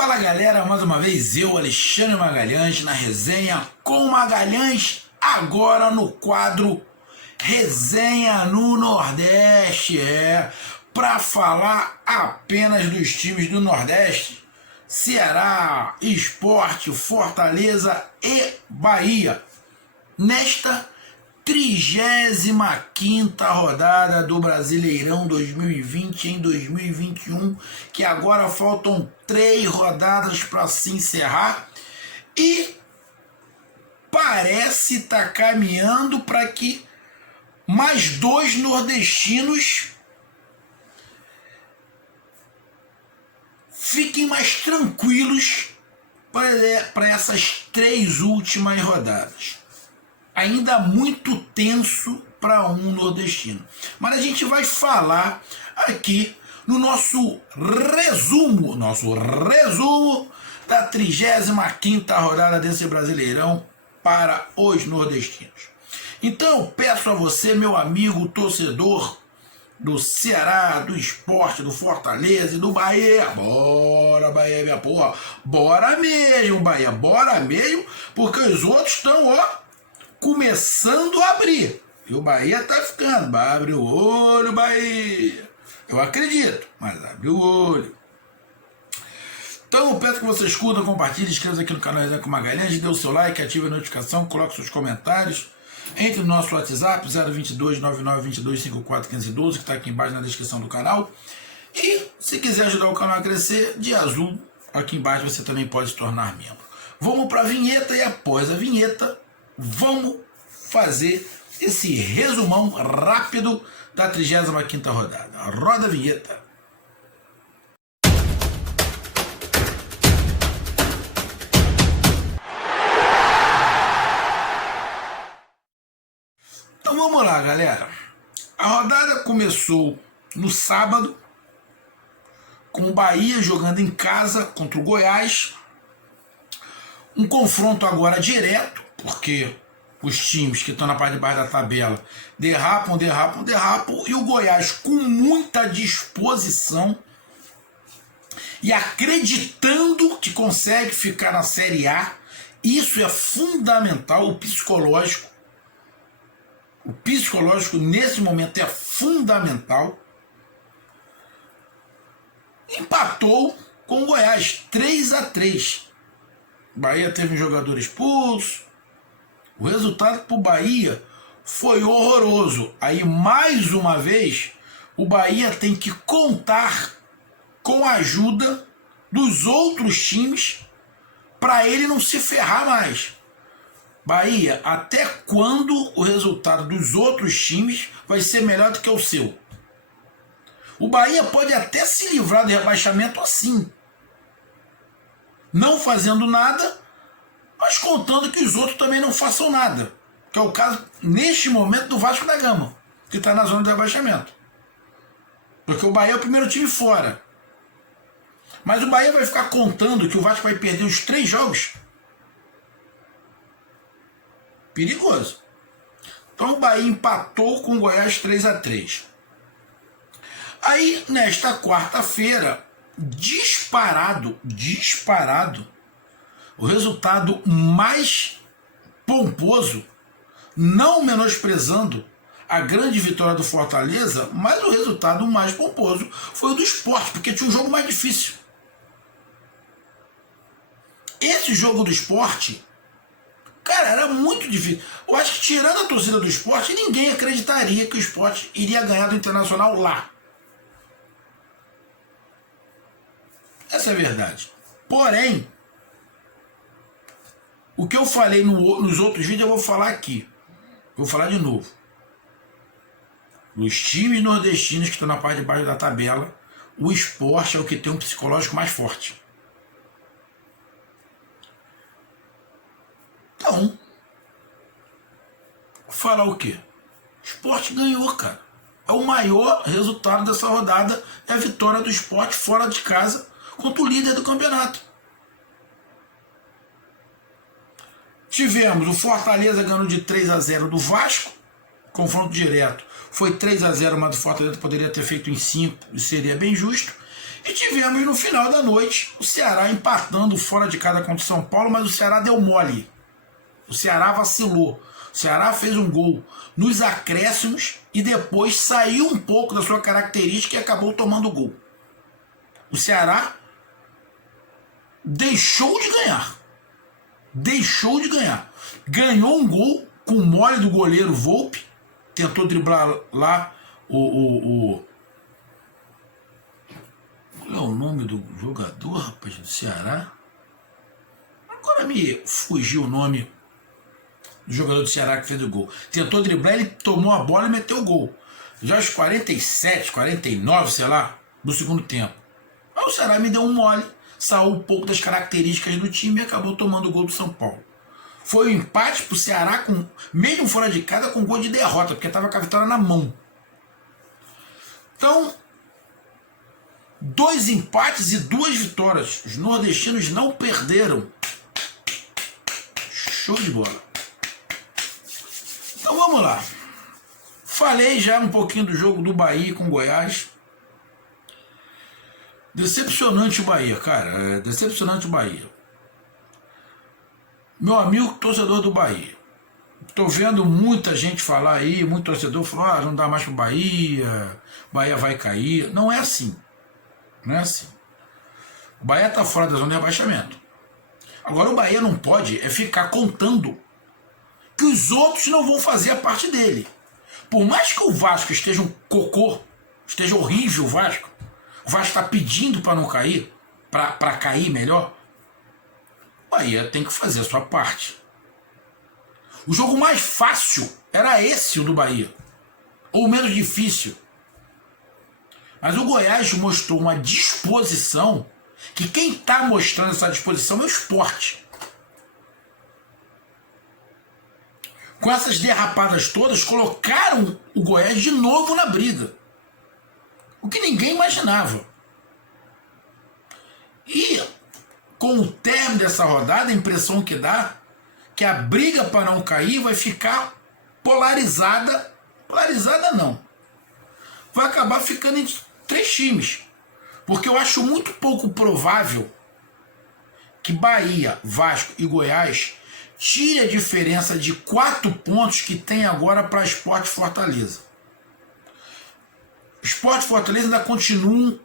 Fala galera, mais uma vez eu, Alexandre Magalhães, na resenha com Magalhães, agora no quadro Resenha no Nordeste, para falar apenas dos times do Nordeste, Ceará, Sport, Fortaleza e Bahia, nesta 35ª rodada do Brasileirão 2020 em 2021, que agora faltam 3 rodadas para se encerrar e parece estar caminhando para que mais 2 nordestinos fiquem mais tranquilos para essas 3 últimas rodadas. Ainda muito tenso para um nordestino. Mas a gente vai falar aqui no nosso resumo da 35ª rodada desse Brasileirão para os nordestinos. Então eu peço a você, meu amigo torcedor do Ceará, do Sport, do Fortaleza e do Bahia, bora Bahia, minha porra, bora mesmo Bahia, bora mesmo, porque os outros estão, começando a abrir. E o Bahia tá ficando. Abre o olho, Bahia. Eu acredito, mas abre o olho. Então eu peço que você escuta, compartilhe, inscreva-se aqui no canal Resenha com Magalhães, dê o seu like, ative a notificação, coloque seus comentários. Entre no nosso WhatsApp 022 9922 541512, que está aqui embaixo na descrição do canal. E se quiser ajudar o canal a crescer, de azul, aqui embaixo você também pode se tornar membro. Vamos para a vinheta e após a vinheta vamos fazer esse resumão rápido da 35ª rodada. Roda a vinheta. Então vamos lá, galera. A rodada começou no sábado, com o Bahia jogando em casa contra o Goiás. Um confronto agora direto, porque os times que estão na parte de baixo da tabela derrapam, e o Goiás com muita disposição e acreditando que consegue ficar na Série A. Isso é fundamental, o psicológico nesse momento é fundamental. Empatou com o Goiás 3-3. Bahia teve um jogador expulso. O resultado para o Bahia foi horroroso. Aí, mais uma vez, o Bahia tem que contar com a ajuda dos outros times para ele não se ferrar mais. Bahia, até quando o resultado dos outros times vai ser melhor do que o seu? O Bahia pode até se livrar do rebaixamento assim, não fazendo nada, mas contando que os outros também não façam nada, que é o caso, neste momento, do Vasco da Gama, que está na zona de rebaixamento. Porque o Bahia é o primeiro time fora. Mas o Bahia vai ficar contando que o Vasco vai perder os 3 jogos? Perigoso. Então o Bahia empatou com o Goiás 3-3. Aí, nesta quarta-feira, disparado, o resultado mais pomposo, não menosprezando a grande vitória do Fortaleza, mas o resultado mais pomposo foi o do Sport, porque tinha um jogo mais difícil. Esse jogo do Sport, cara, era muito difícil. Eu acho que, tirando a torcida do Sport, ninguém acreditaria que o Sport iria ganhar do Internacional lá. Essa é a verdade. Porém, o que eu falei nos outros vídeos, eu vou falar aqui. Vou falar de novo. Os times nordestinos que estão na parte de baixo da tabela, o Sport é o que tem um psicológico mais forte. Então, falar o quê? O Sport ganhou, cara. É o maior resultado dessa rodada, é a vitória do Sport fora de casa contra o líder do campeonato. Tivemos o Fortaleza ganhando de 3-0 do Vasco, confronto direto. Foi 3-0, mas o Fortaleza poderia ter feito em 5 e seria bem justo. E tivemos no final da noite o Ceará empatando fora de casa contra o São Paulo, mas o Ceará deu mole. O Ceará vacilou. O Ceará fez um gol nos acréscimos e depois saiu um pouco da sua característica e acabou tomando o gol. O Ceará deixou de ganhar. Deixou de ganhar. Ganhou um gol com o mole do goleiro Volpi. Tentou driblar lá qual é o nome do jogador, rapaz, do Ceará? Agora me fugiu o nome do jogador do Ceará que fez o gol. Tentou driblar, ele tomou a bola e meteu o gol. Já aos 47, 49, sei lá, do segundo tempo. Aí o Ceará me deu um mole, saiu um pouco das características do time e acabou tomando o gol do São Paulo. Foi um empate pro Ceará, mesmo fora de casa, com gol de derrota, porque estava com a vitória na mão. Então, 2 empates e 2 vitórias. Os nordestinos não perderam. Show de bola. Então vamos lá. Falei já um pouquinho do jogo do Bahia com Goiás. Decepcionante o Bahia, cara. Decepcionante o Bahia. Meu amigo torcedor do Bahia. Tô vendo muita gente falar aí, muito torcedor falou, não dá mais pro Bahia, Bahia vai cair. Não é assim. Não é assim. O Bahia tá fora da zona de rebaixamento. Agora o Bahia não pode ficar contando que os outros não vão fazer a parte dele. Por mais que o Vasco esteja um cocô, esteja horrível o Vasco está pedindo para não cair, para cair melhor, o Bahia tem que fazer a sua parte. O jogo mais fácil era esse, o do Bahia. Ou menos difícil. Mas o Goiás mostrou uma disposição que quem está mostrando essa disposição é o Sport. Com essas derrapadas todas, colocaram o Goiás de novo na briga. O que ninguém imaginava. E com o término dessa rodada, a impressão que dá que a briga para não cair vai ficar polarizada. Polarizada não. Vai acabar ficando em 3 times. Porque eu acho muito pouco provável que Bahia, Vasco e Goiás tire a diferença de 4 pontos que tem agora para Sport Fortaleza. Sport e Fortaleza ainda continuam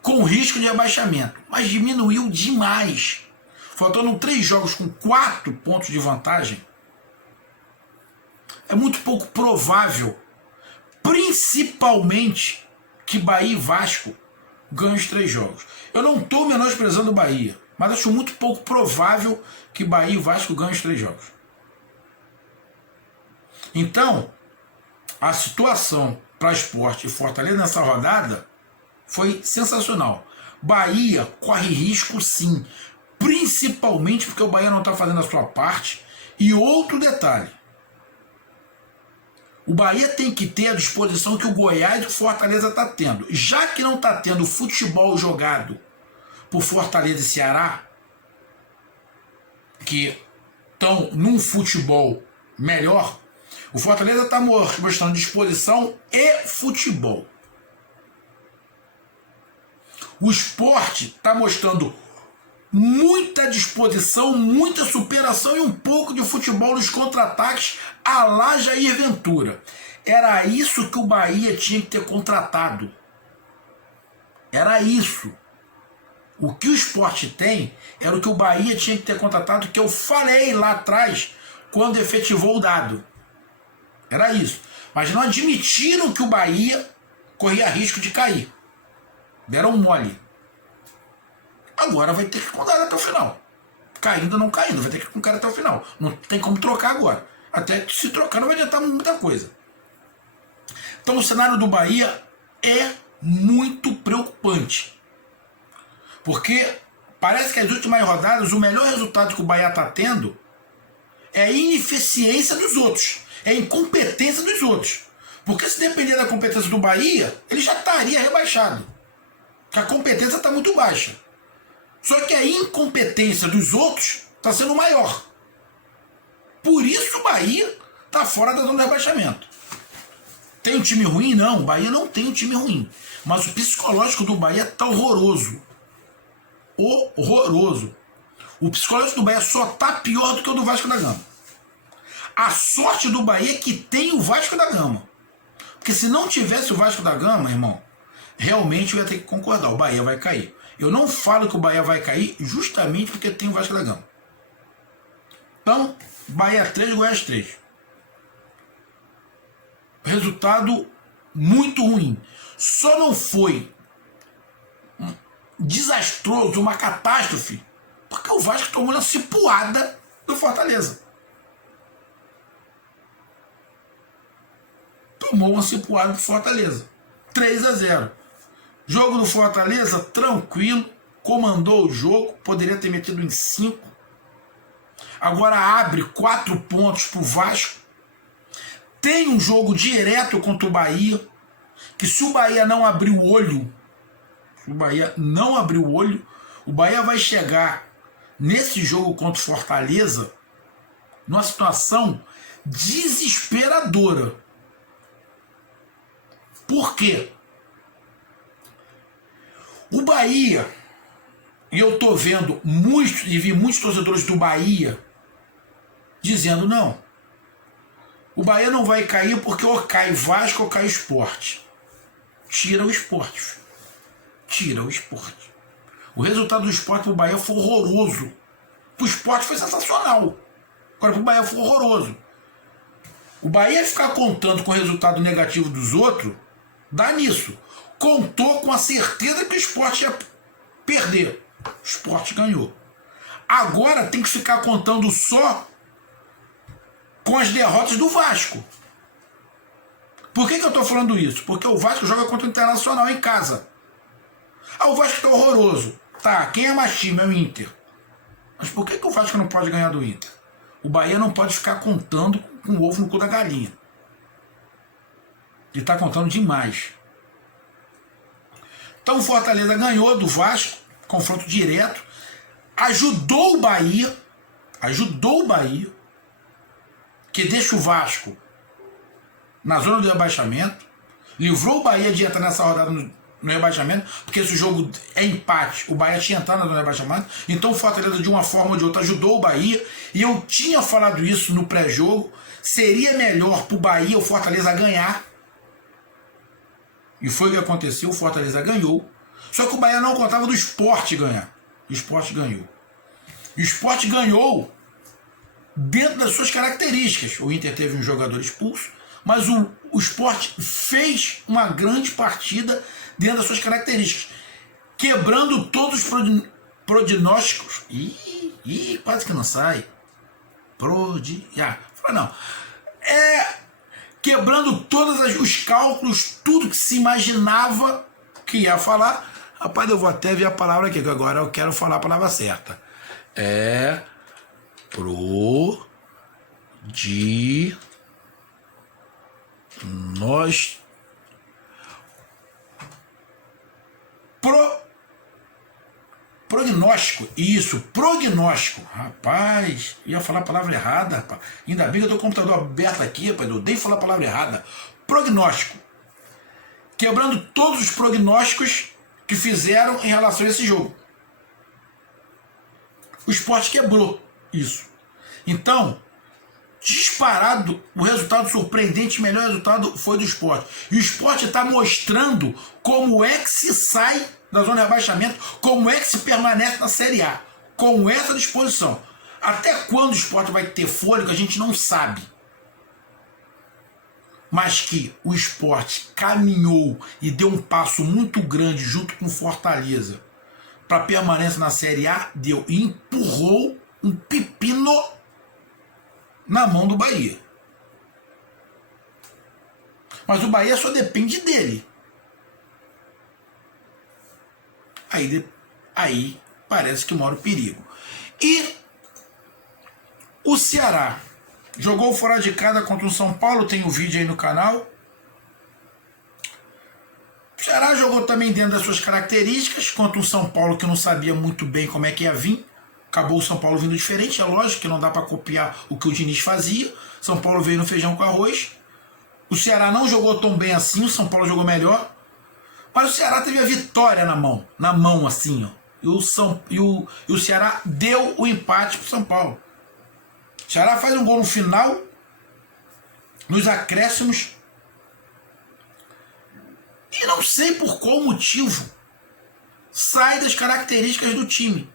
com risco de rebaixamento, mas diminuiu demais. Faltando 3 jogos com 4 pontos de vantagem, é muito pouco provável, principalmente, que Bahia e Vasco ganhem os 3 jogos. Eu não estou menosprezando o Bahia, mas acho muito pouco provável que Bahia e Vasco ganhem os 3 jogos. Então, a situação para Sport e Fortaleza nessa rodada foi sensacional. Bahia corre risco sim, principalmente porque o Bahia não está fazendo a sua parte. E outro detalhe, o Bahia tem que ter a disposição que o Goiás e o Fortaleza está tendo. Já que não está tendo futebol jogado por Fortaleza e Ceará, que estão num futebol melhor, o Fortaleza está mostrando disposição e futebol. O Sport está mostrando muita disposição, muita superação e um pouco de futebol nos contra-ataques à la Jair Ventura. Era isso que o Bahia tinha que ter contratado. Era isso. O que o Sport tem era o que o Bahia tinha que ter contratado, que eu falei lá atrás, quando efetivou o dado. Era isso. Mas não admitiram que o Bahia corria risco de cair. Deram um mole. Agora vai ter que contar até o final. Caindo ou não caindo, vai ter que contar até o final. Não tem como trocar agora. Até se trocar não vai adiantar muita coisa. Então o cenário do Bahia é muito preocupante. Porque parece que as últimas rodadas o melhor resultado que o Bahia está tendo é a ineficiência dos outros. É a incompetência dos outros. Porque se depender da competência do Bahia, ele já estaria rebaixado. Porque a competência está muito baixa. Só que a incompetência dos outros está sendo maior. Por isso o Bahia está fora da zona de rebaixamento. Tem um time ruim? Não, o Bahia não tem um time ruim. Mas o psicológico do Bahia tá horroroso. Horroroso. O psicológico do Bahia só tá pior do que o do Vasco da Gama. A sorte do Bahia é que tem o Vasco da Gama. Porque se não tivesse o Vasco da Gama, irmão, realmente eu ia ter que concordar, o Bahia vai cair. Eu não falo que o Bahia vai cair justamente porque tem o Vasco da Gama. Então, Bahia 3, Goiás 3. Resultado muito ruim. Só não foi desastroso, uma catástrofe, porque o Vasco tomou uma cipuada do Fortaleza. Tomou uma cipuada do Fortaleza. 3-0. Jogo do Fortaleza, tranquilo, comandou o jogo, poderia ter metido em 5. Agora abre 4 pontos para o Vasco. Tem um jogo direto contra o Bahia, que se o Bahia não abrir o olho, o Bahia vai chegar nesse jogo contra o Fortaleza numa situação desesperadora. Por quê? O Bahia, e eu tô vendo muitos, e vi muitos torcedores do Bahia dizendo, não, o Bahia não vai cair porque ou cai Vasco ou cai Sport. Tira o Sport, filho. Tira o Sport. O resultado do Sport pro Bahia foi horroroso. Pro Sport foi sensacional. Agora pro Bahia foi horroroso. O Bahia ficar contando com o resultado negativo dos outros, dá nisso. Contou com a certeza que o Sport ia perder. O Sport ganhou. Agora tem que ficar contando só com as derrotas do Vasco. Por que eu estou falando isso? Porque o Vasco joga contra o Internacional em casa. Ah, o Vasco está horroroso. Tá, quem é mais time? É o Inter. Mas por que o Vasco não pode ganhar do Inter? O Bahia não pode ficar contando com o ovo no cu da galinha. Ele está contando demais. Então o Fortaleza ganhou do Vasco, confronto direto, ajudou o Bahia, que deixa o Vasco na zona do rebaixamento, livrou o Bahia de entrar nessa rodada no rebaixamento, porque se o jogo é empate, o Bahia tinha entrado na zona do rebaixamento, então o Fortaleza de uma forma ou de outra ajudou o Bahia, e eu tinha falado isso no pré-jogo, seria melhor para o Bahia o Fortaleza ganhar, e foi o que aconteceu, o Fortaleza ganhou, só que o Bahia não contava do Sport ganhar, o Sport ganhou. E o Sport ganhou dentro das suas características. O Inter teve um jogador expulso, mas o Sport fez uma grande partida dentro das suas características, quebrando todos os prognósticos. Quase que não sai. Não. Quebrando todos os cálculos, tudo que se imaginava que ia falar. Rapaz, eu vou até ver a palavra aqui, que agora eu quero falar a palavra certa. Prognóstico, isso, prognóstico. Rapaz, ia falar a palavra errada, rapaz. Ainda bem que eu tô com o computador aberto aqui, rapaz, eu odeio falar a palavra errada. Prognóstico. Quebrando todos os prognósticos que fizeram em relação a esse jogo. O Sport quebrou isso. Então, disparado, o resultado surpreendente, o melhor resultado foi do Sport. E o Sport está mostrando como é que se sai da zona de rebaixamento, como é que se permanece na Série A, com essa disposição. Até quando o Sport vai ter fôlego, a gente não sabe. Mas que o Sport caminhou e deu um passo muito grande junto com o Fortaleza para permanência na Série A, deu e empurrou um pepino na mão do Bahia. Mas o Bahia só depende dele. Aí parece que mora o perigo. E o Ceará jogou fora de casa contra o São Paulo, tem o vídeo aí no canal. O Ceará jogou também dentro das suas características contra o São Paulo, que não sabia muito bem como é que ia vir. Acabou o São Paulo vindo diferente, é lógico que não dá para copiar o que o Diniz fazia. São Paulo veio no feijão com arroz. O Ceará não jogou tão bem assim, o São Paulo jogou melhor. Mas o Ceará teve a vitória na mão assim, ó. E o Ceará deu o empate pro São Paulo. O Ceará faz um gol no final, nos acréscimos. E não sei por qual motivo sai das características do time.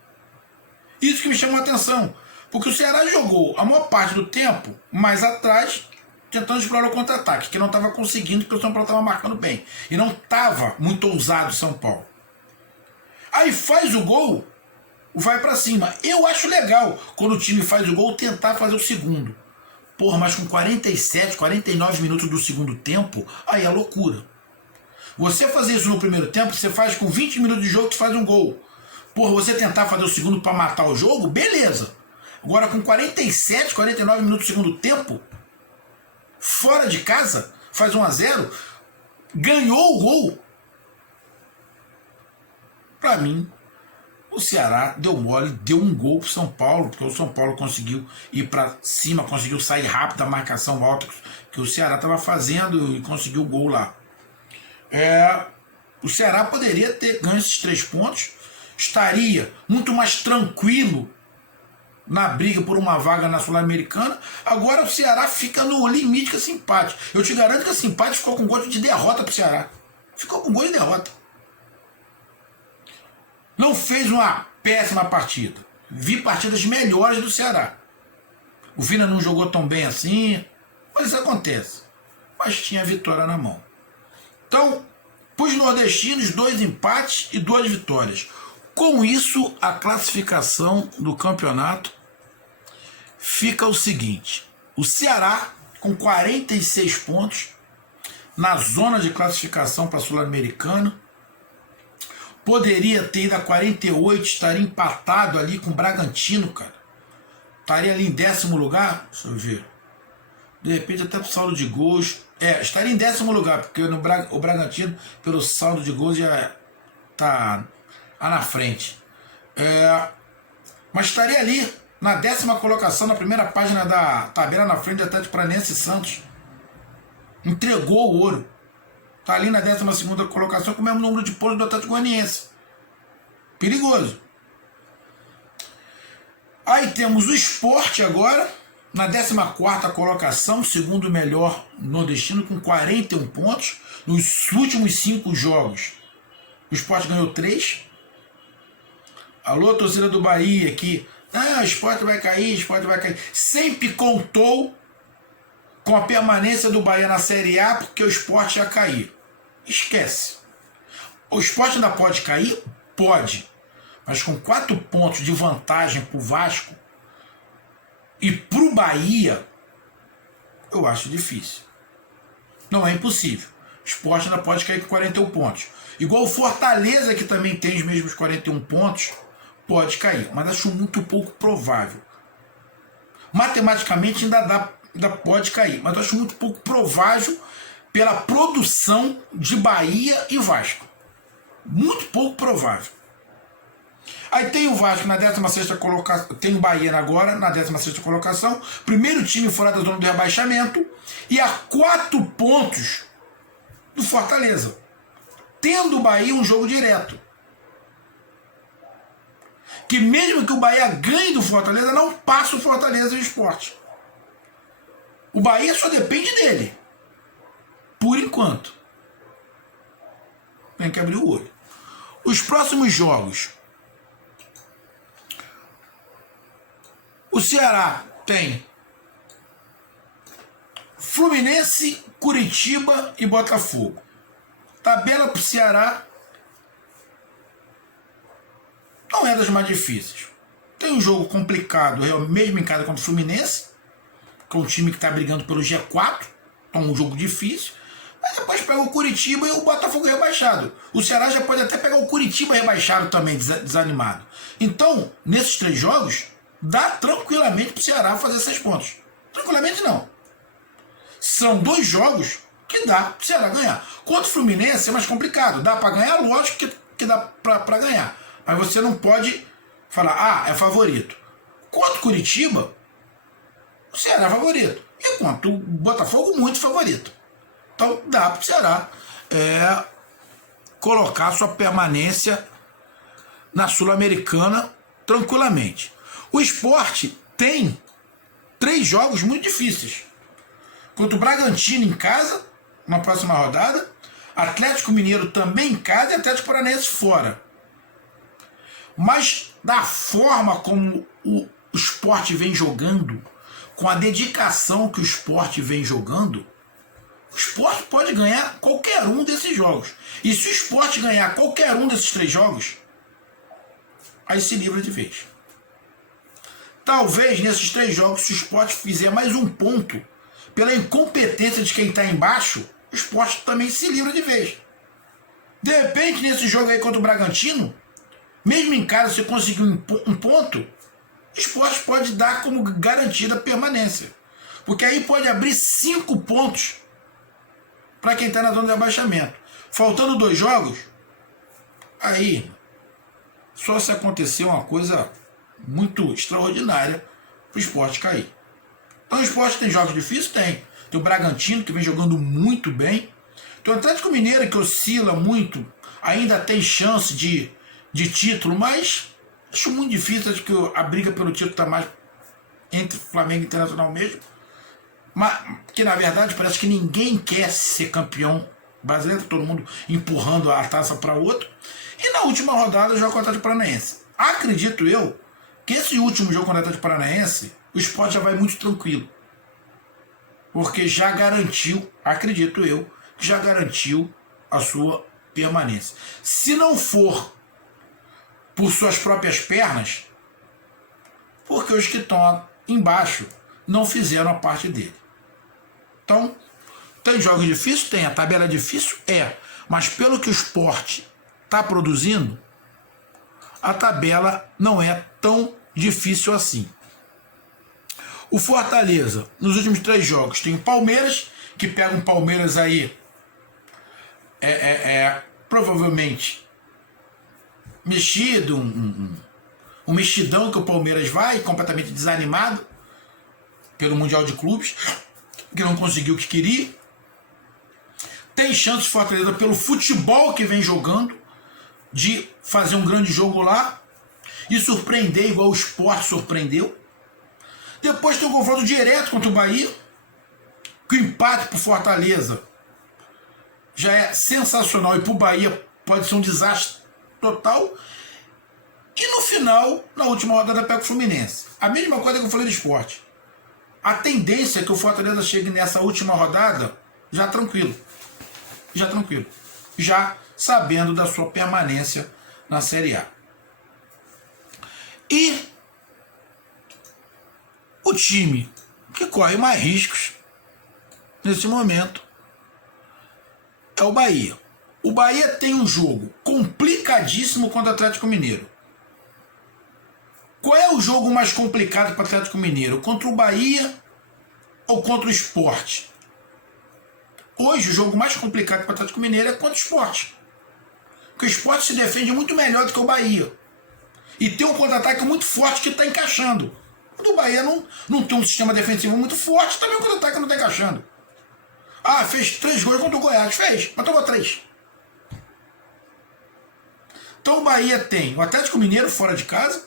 Isso que me chamou a atenção. Porque o Ceará jogou a maior parte do tempo mais atrás, tentando explorar o contra-ataque, que não estava conseguindo, porque o São Paulo estava marcando bem. E não estava muito ousado o São Paulo. Aí faz o gol, vai para cima. Eu acho legal, quando o time faz o gol, tentar fazer o segundo. Porra, mas com 47, 49 minutos do segundo tempo, aí é loucura. Você fazer isso no primeiro tempo, você faz com 20 minutos de jogo, você faz um gol. Porra, você tentar fazer o segundo para matar o jogo, beleza. Agora com 47, 49 minutos do segundo tempo, fora de casa, faz 1-0, ganhou o gol. Pra mim, o Ceará deu mole, deu um gol pro São Paulo, porque o São Paulo conseguiu ir para cima, conseguiu sair rápido da marcação alta que o Ceará estava fazendo e conseguiu o gol lá. O Ceará poderia ter ganho esses 3 pontos, estaria muito mais tranquilo na briga por uma vaga na Sul-Americana. Agora o Ceará fica no limite com esse empate. Eu te garanto que esse empate ficou com gosto de derrota pro Ceará. Ficou com gol de derrota. Não fez uma péssima partida. Vi partidas melhores do Ceará. O Vina não jogou tão bem assim, mas isso acontece. Mas tinha a vitória na mão. Então, para os nordestinos, 2 empates e 2 vitórias. Com isso, a classificação do campeonato fica o seguinte: o Ceará com 46 pontos na zona de classificação para a Sul-Americana, poderia ter ido a 48, estaria empatado ali com o Bragantino, cara. Estaria ali em 10º lugar, deixa eu ver. De repente até pro saldo de gols. Estaria em 10º lugar, porque o Bragantino, pelo saldo de gols, já tá na frente. Mas estaria ali na 10ª colocação, na primeira página da tabela, na frente do Atlético Paranaense e Santos. Entregou o ouro. Está ali na 12ª colocação com o mesmo número de pontos do Atlético Goianiense. Perigoso. Aí temos o Sport agora, na 14ª colocação, segundo melhor nordestino, com 41 pontos. Nos últimos 5 jogos, o Sport ganhou 3. Alô, torcida do Bahia, que o Sport vai cair, o Sport vai cair. Sempre contou com a permanência do Bahia na Série A, porque o Sport ia cair. Esquece. O Sport ainda pode cair? Pode. Mas com 4 pontos de vantagem pro Vasco e pro Bahia, eu acho difícil. Não é impossível. O Sport ainda pode cair com 41 pontos. Igual o Fortaleza, que também tem os mesmos 41 pontos, pode cair. Mas acho muito pouco provável. Matematicamente ainda pode cair, mas eu acho muito pouco provável pela produção de Bahia e Vasco. Muito pouco provável. Aí tem o Vasco na 16ª colocação, tem o Bahia agora na 16ª colocação, primeiro time fora da zona do rebaixamento e a 4 pontos do Fortaleza, tendo o Bahia um jogo direto. Que mesmo que o Bahia ganhe do Fortaleza, não passa o Fortaleza e o Sport. O Bahia só depende dele. Por enquanto. Tem que abrir o olho. Os próximos jogos. O Ceará tem Fluminense, Curitiba e Botafogo. Tabela para o Ceará não é das mais difíceis. Tem um jogo complicado, mesmo em casa contra o Fluminense, que é um time que está brigando pelo G4, então um jogo difícil. Mas depois pega o Curitiba e o Botafogo rebaixado. O Ceará já pode até pegar o Curitiba rebaixado também, desanimado. Então, nesses 3 jogos, dá tranquilamente para o Ceará fazer 6 pontos. Tranquilamente não. São 2 jogos que dá para o Ceará ganhar. Contra o Fluminense é mais complicado. Dá para ganhar? Lógico que dá para ganhar. Mas você não pode falar, é favorito. Contra o Curitiba, o Ceará é favorito. E contra o Botafogo, muito favorito. Então dá para o Ceará colocar sua permanência na Sul-Americana tranquilamente. O Sport tem 3 jogos muito difíceis. Contra o Bragantino em casa, na próxima rodada, Atlético Mineiro também em casa e Atlético Paranaense fora. Mas da forma como o Sport vem jogando, com a dedicação que o Sport vem jogando, o Sport pode ganhar qualquer um desses jogos. E se o Sport ganhar qualquer um desses 3 jogos, aí se livra de vez. Talvez nesses 3 jogos, se o Sport fizer mais um ponto, pela incompetência de quem está embaixo, o Sport também se livra de vez. De repente, nesse jogo aí contra o Bragantino, mesmo em casa, se conseguir um ponto, o Sport pode dar como garantida a permanência. Porque aí pode abrir 5 pontos para quem está na zona de abaixamento. Faltando 2 jogos, aí só se acontecer uma coisa muito extraordinária para o Sport cair. Então o Sport tem jogos difíceis? Tem. Tem o Bragantino, que vem jogando muito bem. Tem o Atlético Mineiro, que oscila muito, ainda tem chance de título, mas acho muito difícil. Acho que a briga pelo título está mais entre Flamengo e Internacional mesmo. Mas que na verdade parece que ninguém quer ser campeão brasileiro, todo mundo empurrando a taça para outro. E na última rodada joga com o Atlético Paranaense. Acredito eu que esse último jogo com o Atlético Paranaense, o Sport já vai muito tranquilo. Porque já garantiu, acredito eu, que já garantiu a sua permanência. Se não for por suas próprias pernas, porque os que estão embaixo não fizeram a parte dele. Então, tem jogos difíceis? Tem. A tabela é difícil? É. Mas pelo que o Sport está produzindo, a tabela não é tão difícil assim. O Fortaleza, nos últimos 3 jogos, tem o Palmeiras, que pega um Palmeiras aí, provavelmente mexido, um mexidão que o Palmeiras vai, completamente desanimado pelo Mundial de Clubes, que não conseguiu o que queria. Tem chance de Fortaleza, pelo futebol que vem jogando, de fazer um grande jogo lá e surpreender igual o Sport surpreendeu. Depois tem um confronto direto contra o Bahia, que o empate para o Fortaleza já é sensacional e para o Bahia pode ser um desastre total. E no final, na última rodada, pega o Fluminense. A mesma coisa que eu falei do Sport. A tendência é que o Fortaleza chegue nessa última rodada já tranquilo. Já sabendo da sua permanência na Série A. E o time que corre mais riscos nesse momento é o Bahia. O Bahia tem um jogo complicadíssimo contra o Atlético Mineiro. Qual é o jogo mais complicado para o Atlético Mineiro? Contra o Bahia ou contra o Sport? Hoje o jogo mais complicado para o Atlético Mineiro é contra o Sport. Porque o Sport se defende muito melhor do que o Bahia. E tem um contra-ataque muito forte que está encaixando. O Bahia não tem um sistema defensivo muito forte, também o contra-ataque não está encaixando. Ah, fez 3 gols contra o Goiás. Fez, mas tomou 3. Então o Bahia tem o Atlético Mineiro fora de casa,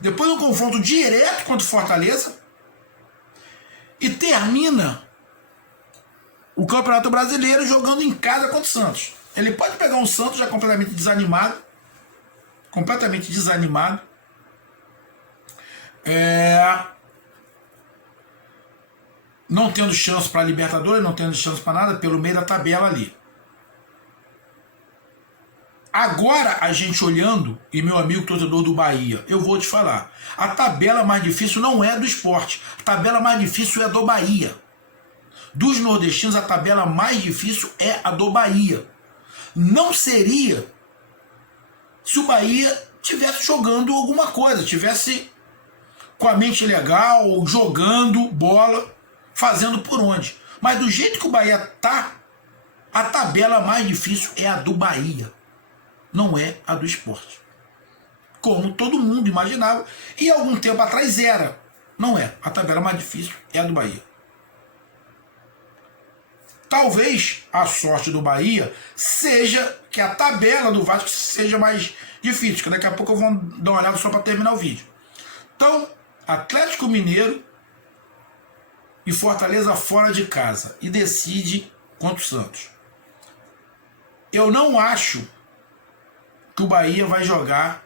depois um confronto direto contra o Fortaleza e termina o Campeonato Brasileiro jogando em casa contra o Santos. Ele pode pegar um Santos já completamente desanimado, não tendo chance para a Libertadores, não tendo chance para nada, pelo meio da tabela ali. Agora a gente olhando, e meu amigo torcedor do Bahia, eu vou te falar, a tabela mais difícil não é do Sport, a tabela mais difícil é do Bahia. Dos nordestinos, a tabela mais difícil é a do Bahia. Não seria se o Bahia tivesse jogando alguma coisa, tivesse com a mente legal, jogando bola, fazendo por onde. Mas do jeito que o Bahia tá, a tabela mais difícil é a do Bahia, não é a do Sport. Como todo mundo imaginava, e algum tempo atrás era. Não é. A tabela mais difícil é a do Bahia. Talvez a sorte do Bahia seja que a tabela do Vasco seja mais difícil, que daqui a pouco eu vou dar uma olhada só para terminar o vídeo. Então, Atlético Mineiro e Fortaleza fora de casa e decide contra o Santos. Eu não acho que o Bahia vai jogar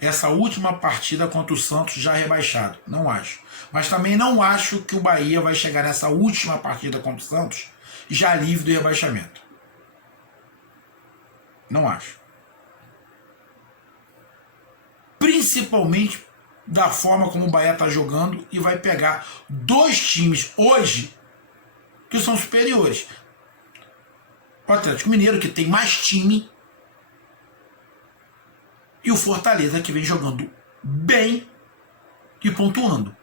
essa última partida contra o Santos já rebaixado. Não acho. Mas também não acho que o Bahia vai chegar nessa última partida contra o Santos já livre do rebaixamento. Não acho. Principalmente da forma como o Bahia está jogando e vai pegar dois times hoje que são superiores. O Atlético Mineiro, que tem mais time, e o Fortaleza, que vem jogando bem e pontuando.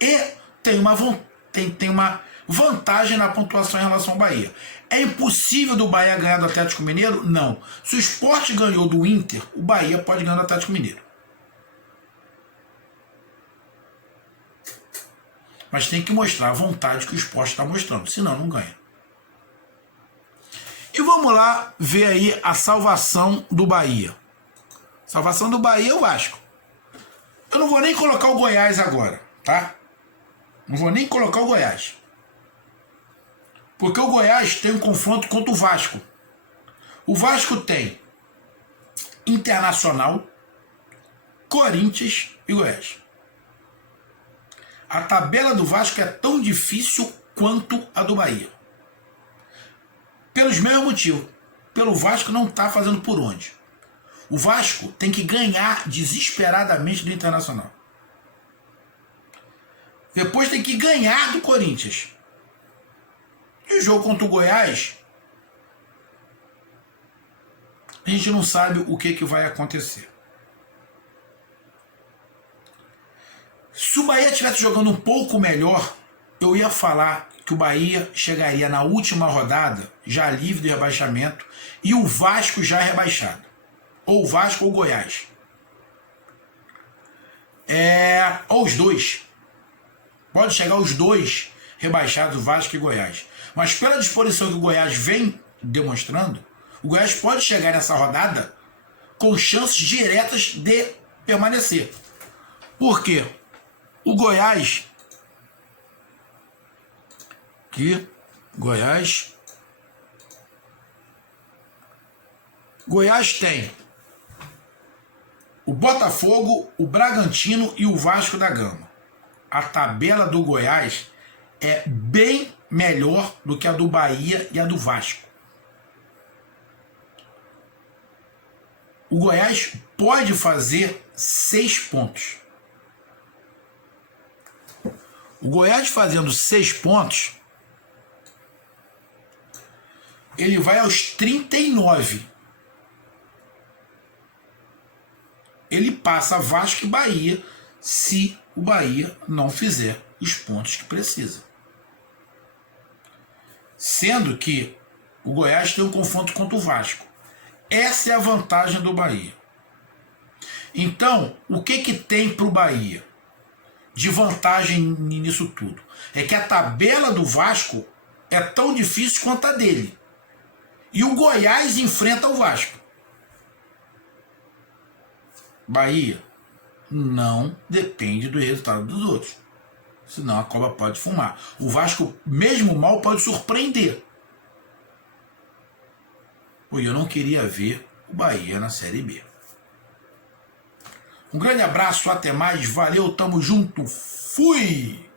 E tem uma vantagem na pontuação em relação ao Bahia. É impossível do Bahia ganhar do Atlético Mineiro? Não. Se o Sport ganhou do Inter, o Bahia pode ganhar do Atlético Mineiro. Mas tem que mostrar a vontade que o Sport está mostrando, senão não ganha. E vamos lá ver aí a salvação do Bahia. Salvação do Bahia é o Vasco. Eu não vou nem colocar o Goiás agora, tá? Não vou nem colocar o Goiás. Porque o Goiás tem um confronto contra o Vasco. O Vasco tem Internacional, Corinthians e Goiás. A tabela do Vasco é tão difícil quanto a do Bahia. Pelos mesmos motivos. Pelo Vasco não está fazendo por onde. O Vasco tem que ganhar desesperadamente do Internacional. Depois tem que ganhar do Corinthians. E o jogo contra o Goiás, a gente não sabe o que vai acontecer. Se o Bahia estivesse jogando um pouco melhor, eu ia falar que o Bahia chegaria na última rodada já livre do rebaixamento e o Vasco já rebaixado. Ou Vasco ou Goiás. Ou os dois. Pode chegar os dois rebaixados, Vasco e Goiás. Mas pela disposição que o Goiás vem demonstrando, o Goiás pode chegar nessa rodada com chances diretas de permanecer. Por quê? O Goiás... Goiás tem o Botafogo, o Bragantino e o Vasco da Gama. A tabela do Goiás é bem melhor do que a do Bahia e a do Vasco. O Goiás pode fazer 6 pontos. O Goiás fazendo 6 pontos, ele vai aos 39. Ele passa Vasco e Bahia se o Bahia não fizer os pontos que precisa. Sendo que o Goiás tem um confronto contra o Vasco. Essa é a vantagem do Bahia. Então, o que tem para o Bahia de vantagem nisso tudo? É que a tabela do Vasco é tão difícil quanto a dele. E o Goiás enfrenta o Vasco. Bahia não depende do resultado dos outros. Senão a cobra pode fumar. O Vasco, mesmo mal, pode surpreender. Pois eu não queria ver o Bahia na Série B. Um grande abraço, até mais, valeu, tamo junto, fui!